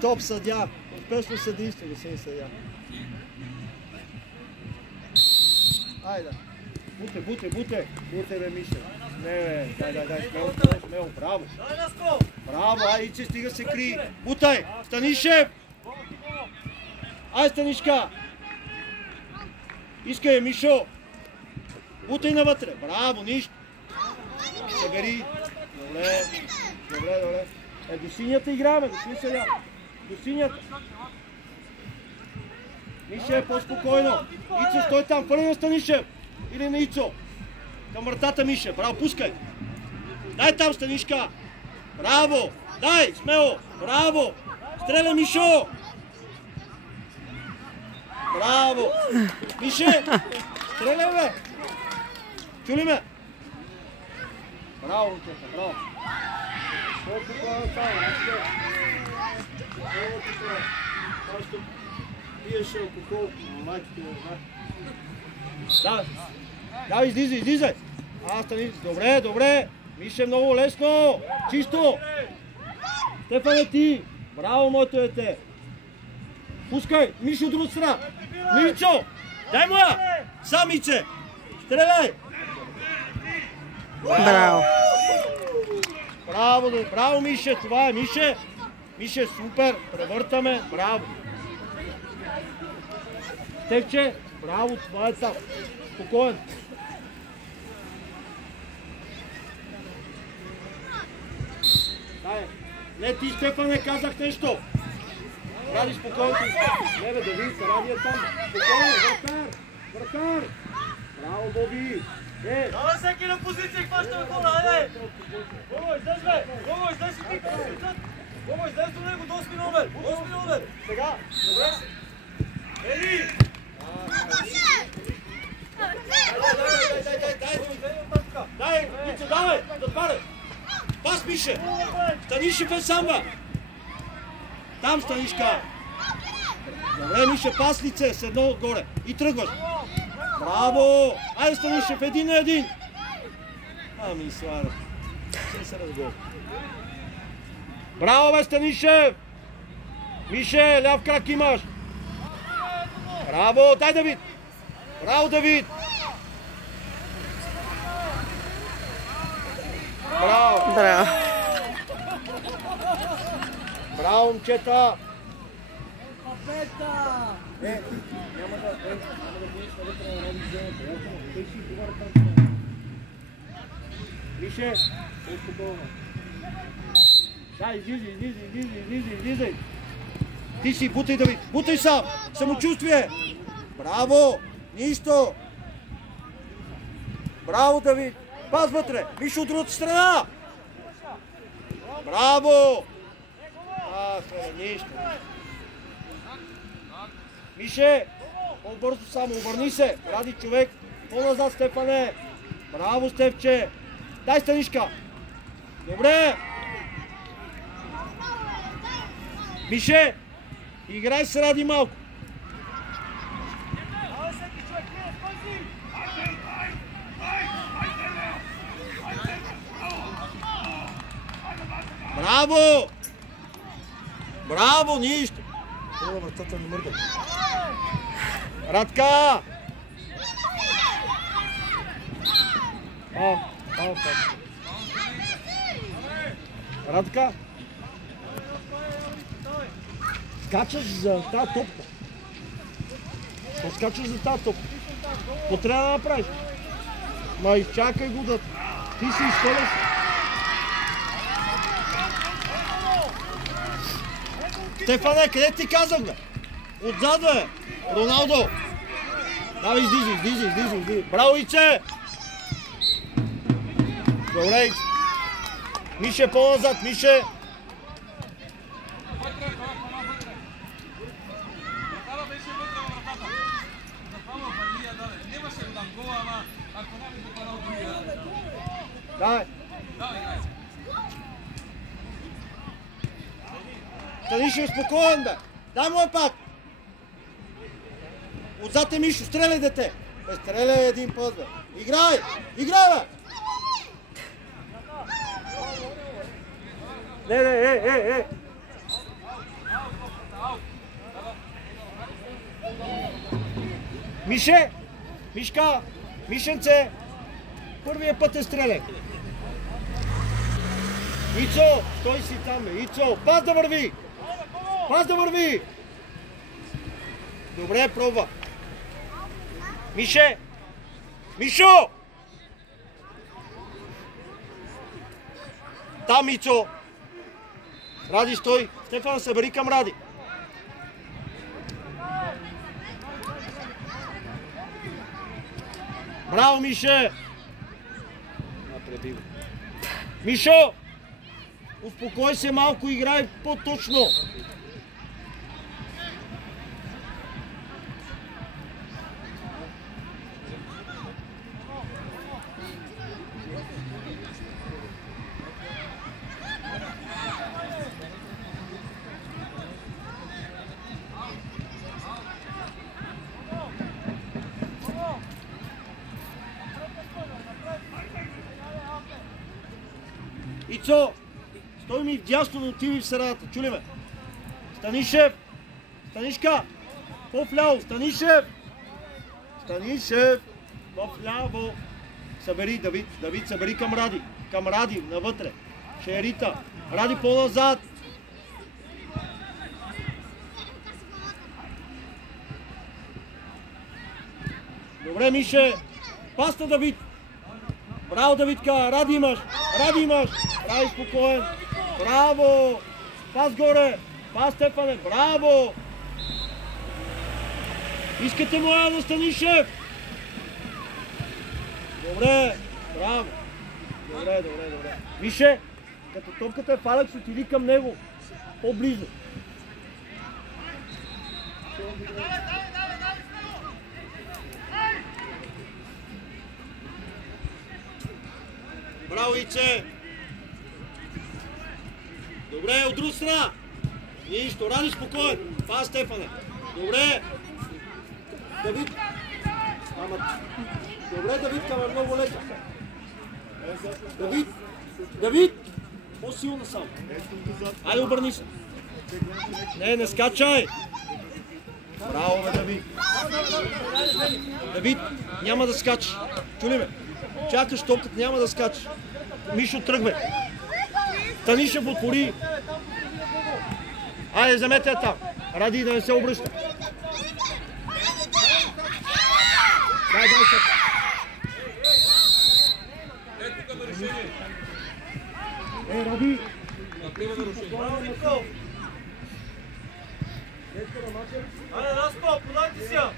Топ съдя. Успешно съдийство, господин съдя. Айде. Буте, бе, Миша. Не, дай, смело, браво. Браво, ай, че стига се кри. Бутай, Станишев. Ай, Станишка. Искай, Мишо. Бутай навътре. Браво, нищо. Събери. Добре. До синята играме, господин съдя. До синята. Мише, по-спокойно. Ицо, стой там. Първи на Станишев. Или на Ицо. Към вратата, Мише. Браво, пускай. Дай там, Станишка. Браво. Дай, смело. Браво. Стреляй, Мишо. Браво. Мише. Стреляй, бе. Чули ме? Браво, момчета, браво. Пиеш алкохол, майките не знае. Давай, излизай. Стани. Добре. Мише, много лесно. Чисто. Стефане, ти. Браво, моето дете. Пускай. Мишо от друга страна. Мичо. Дай му я. Сам, Миче. Стреляй. Браво, Мише. Това е Мише. Мише, супер. Превъртаме. Браво. Стефче, браво, това е там. Спокоен. Не, ти, Стефане, казах нещо. Ради спокойно. Не, бе, Давид, Ради е там. Спокойно, вратар. Браво, Боби. Давай всеки на позиция, хващаме гола, айде! Гого, излез, бе! Гого, излез и ти позицията! Гого, излез до него, до 8 номер! 8 номер! Сега! Добре! Ели! Дай, Ицо, давай! Да падай! Пас, Мише! Станишев е самба! Там, Станишка! Добре, Мише, пас лице, с едно отгоре и тръгваш! Браво! Айде, Станишев, 1-1! Ами, слава! Ще се разговори. Браво, бе, Станишев! Мише, ляв крак имаш! Браво! Дай, Давид! Браво, Давид! Браво! Браво, момчета! Няма да будеш навътре на нови вземете. Той си говоря там. Мише, спокойно. Да, излизай. Ти си, бутай, Давид. Бутай сам. Самочувствие. Браво. Нищо. Браво, Давид. Пас вътре. Мишо от другата страна. Браво. Нищо. Мише, по-бързо само, обърни се, ради човек, по-назад, Стефане. Браво, Стефче. Дай, Станишка. Добре. Мише, играй се, Ради малко. Браво. Браво, нищо. Това вратата не мърда. Радка! Радка! Скачаш за тази топка. Скачаш за тази топка. Какво трябва да направиш? Ма изчакай го да... Ти си изхвърляш. Стефане, къде ти казах, бе? Отзад, бе! Роналдо! Давай, излизай! Браво, Иче! Добре, Иче! Мише, по-назад, Мише! Давай! Станишев, спокоен, бе! Дай му е пак! Отзад е Мишо, стреляй, дете! Бе, стреляй един път, бе! Играй! Играй, бе! Не! Мише! Мишка! Мишенце! Първия път е стреляй! Ицо! Стой си там, бе! Ицо! Пас да върви! Пас да върви! Добре, пробва! Мише! Мишо! Там, Ицо! Ради, стой! Стефан, събери към Ради! Браво, Мише! Мишо! Успокой се малко, играй по-точно! Ицо, стой ми вдясно, но отиви в средата. Чули ме? Станишев! Станишка! По-вляво! Станишев! Станишев! По-вляво! Събери, Давид. Давид, събери към Ради. Към Ради, навътре. Ще е Рита. Ради по-назад. Добре, Мише. Пас на Давид. Браво, Давидка! Ради имаш! Ради имаш! Прави спокоен! Браво! Пас горе! Пас, Стефане! Браво! Искате му на Станишев! Добре! Браво! Добре, добре, добре. Мише, като топката е в Алекс, отиди към него. По-близо. Браво, Ице! Добре, от друга страна! Нищо, Ради спокоен! Пас, Стефане! Добре! Давид! Добре, Давид, ама много лесно. Давид! Давид! По-силно само. Айде, обърни се. Не скачай! Браво, бе, Давид! Давид, няма да скачаш. Чули ме? Чакаш топката, няма да скачаш. Мишо, тръгвай. Станишев отвори. Айде, вземете я там. Ради да не се обръща. Дай се. Ради. Айде, Раско, подайте си я.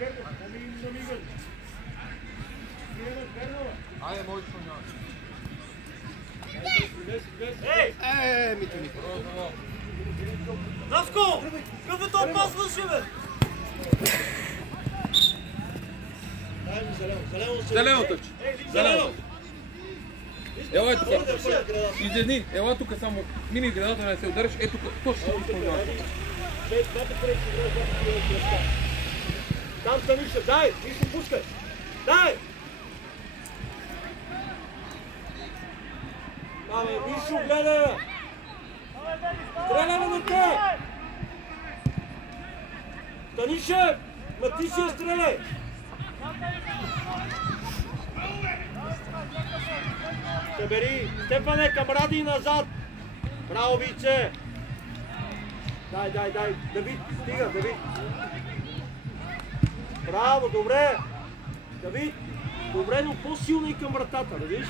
Айде, моите шумява. Ей! Митони. Раско! Какъв е този пас върши, бе? Дай ми зелено. Зелено тъч. Зелено. Ела е тук. Изедни. Ела тук само. Мини градата да не се удариш. Ето тук. Точно изпълняваш. Там Станишев. Дай! Мишо, пускай! Дай! Абе, Мишо, гледай! Стреляй на дете! Станишев! Ма ти си я стреляй! Събери! Стефане, към Ради и назад! Браво, Вице! Дай! Давид, стига, Давид! Браво, добре! Давид! Добре, но по-силно и към вратата, да видиш?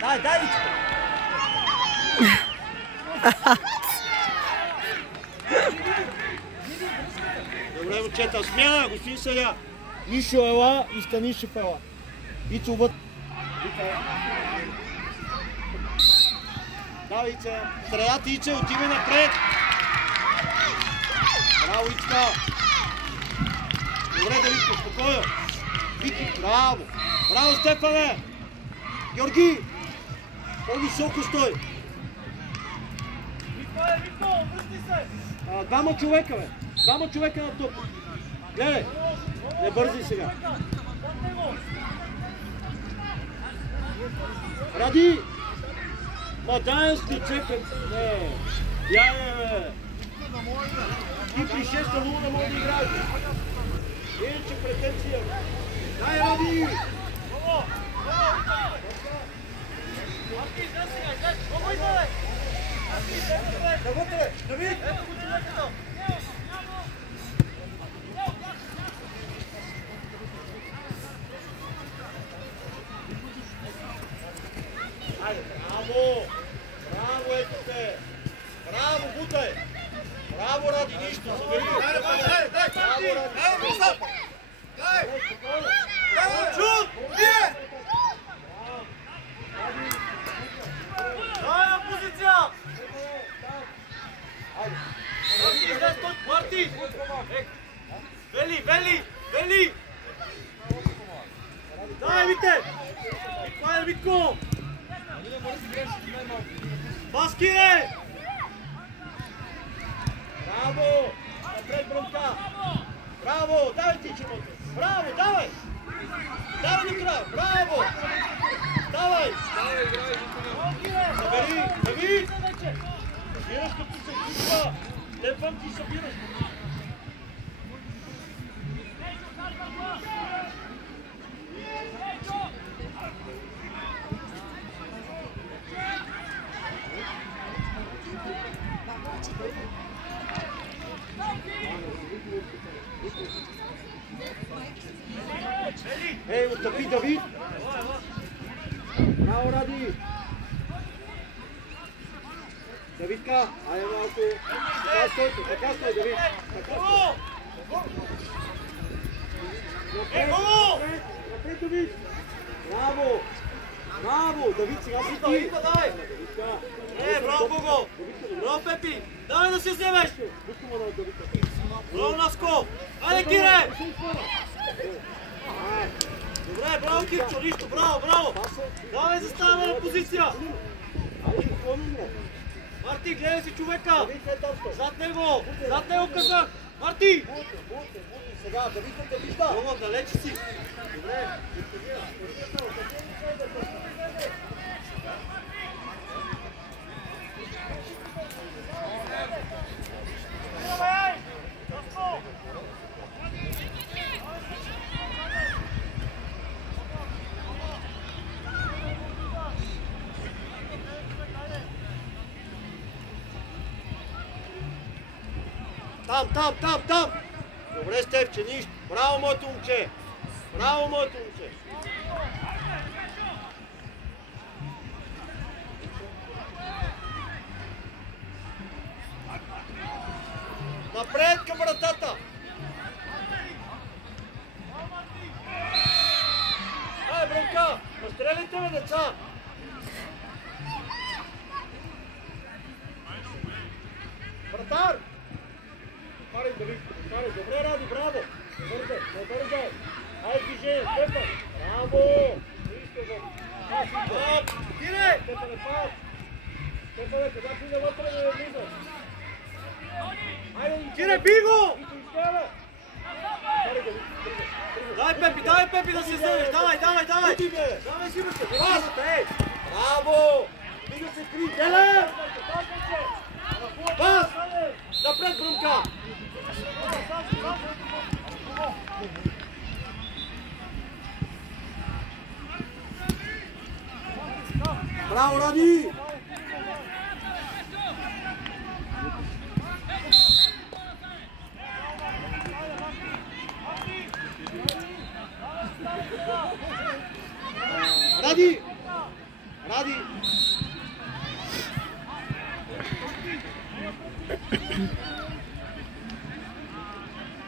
Дай! Добре, момчета, смяна, господин съдия. Мишо ела и Станишев ела. Ицо вътре. Давай, Ице. Средата, Ице, отивай напред. Браво, Ицка. Добре, Давидко, спокойно. Вики, браво. Браво, Стефане. Георги. По-високо стой. Вико, връщи се. Двама човека, бе. Двама човека на топ. Гледай. Не бързи сега. Ради! Ма дай с лицето. Не. Я бе. Ти при 6-0 не може да играеш. Иначе претенция. Дай, Ради! Давид! Айде, браво! Браво, ето те! Браво, бутай! Браво, Ради, нищо! Забери! Браво, Ради! Чуд! Вие! Дай на позиция! Марти! Вели, Вели! Вели! Дай, Вите! Витко, Витко! Баскире! Браво! Напред, Бронка! Браво! Давай ти, чемоте! Браво, давай! Давай до края! Браво! Давай! Забери! Давид! Събираш като се включва! Лепвам ти събираш! Ей, отстъпи, Давид! Браво, Ради! Давидка, айде малко! Така стой, Давид! Напред, Давид! Браво! Браво! Давид, сега си ти! Браво, Бого! Браво, Пепи! Давай да се вземеш! Браво, Наско! Айде, Кире! Добре, браво, Кирчо, нищо, браво, браво! Давай, заставаме на позиция! Марти, гледай си човека! Зад него казах! Марти! Сега, Давид те вижда! Много далече си! Добре! Там! Добре, Стефче, нищо. Браво, моето момче! Браво, моето момче! Напред към вратата! Ай, Бронка! Настреляйте, бе, деца! Вратар! Пари, Давид, пари, добре, Ради, браво! Не бързай! Ай, движение, Стефан! Браво! Нищо, бе! Кире! Стефане, пас! Стефане, кога ти да вътре да влизаш? Айде, Кире, биго! Давай, Дай, Пепи, да се вземеш! Давай! Давай си, бе! Пас! Браво! Биго се кри! Деле! Пас! Напред, Брунка! Браво, Ради! Ради! Ради!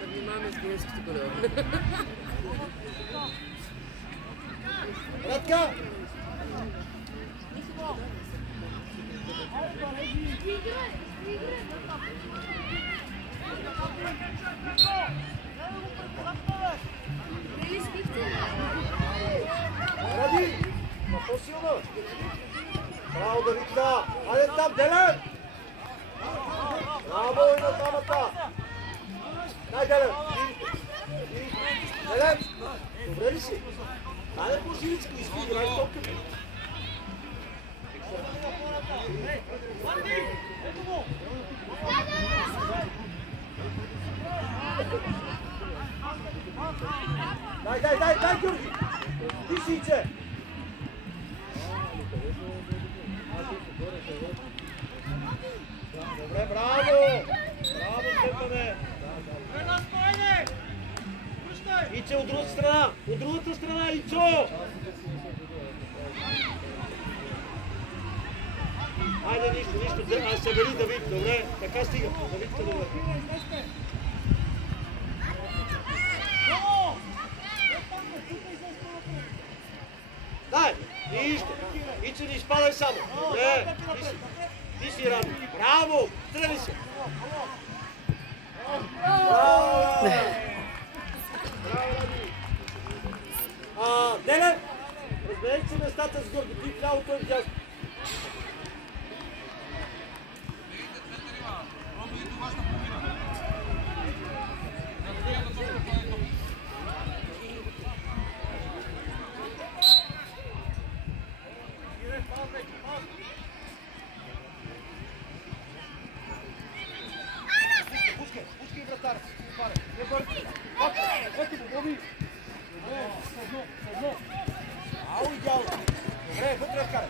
Да внимаваме с грешките, колева. Радка! Ради! По-силно! Браво, Давидка! Айде там, Делен! Браво! Slobodno, kamata. Daj, Delep. Delep. Dobre li si? Daj po živicku, igraj topke. Daj, Đurđi. Ti siće. Dobre, bravo. Bravo, Stefane. Iće u другата страна, Ичо. Ajde, ništa, a събери Давид, добре, така стига, Давид се добре. Дай, нищо, Ичо не изпадай само, добре, ти си Ради, браво, стрели се. Браво, Деле, разберете се местата с Гърго, ти вляво, той вдясно. Пускай, вратар, не бързи. Ето го, Боби. Съдно. Ау, идеално. Добре, вътре вкарай.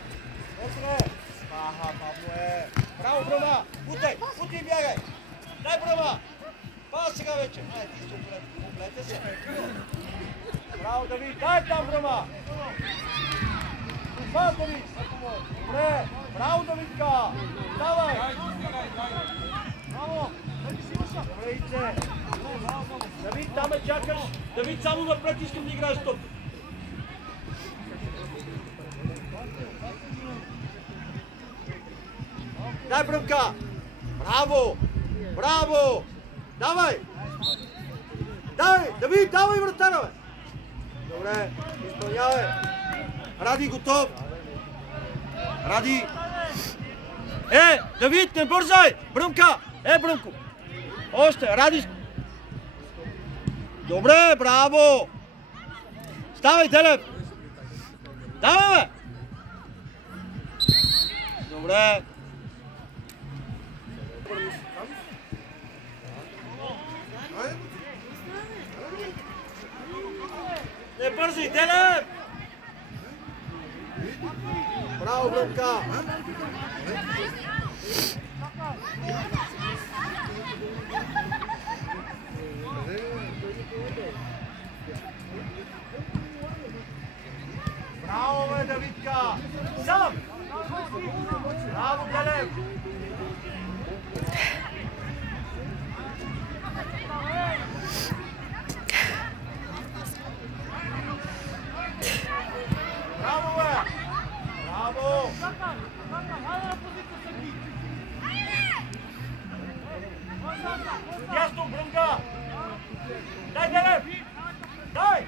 Вътре. Павло е. Браво, Брама. Бутай и бягай. Дай, Брама. Пас сега вече. Ти сте оплете се. Браво, Давид. Дай там, Брама. Пас, Давид. Добре. Браво, Давидка. Давай. Браво. Добре, Ице. Давид, там ме чакаш. Давид, само напред искам да играеш топ. Дай, Бръмка. Браво. Браво. Давай. Давид, давай вратара, бе. Добре, изпълнявай. Ради, готов. Ради. Давид, не бързай. Бръмка. Бръмко. Още, Ради. Добре, браво. Ставай, Делеп. Давай, бе. Добре. Не бързи, Делеп. Браво, Бръмка. Браво, бе, Давидка! Сам! Браво, Делеп! Браво, бе! Браво! Дясно, Бръмка! Дай, Делеп! Дай!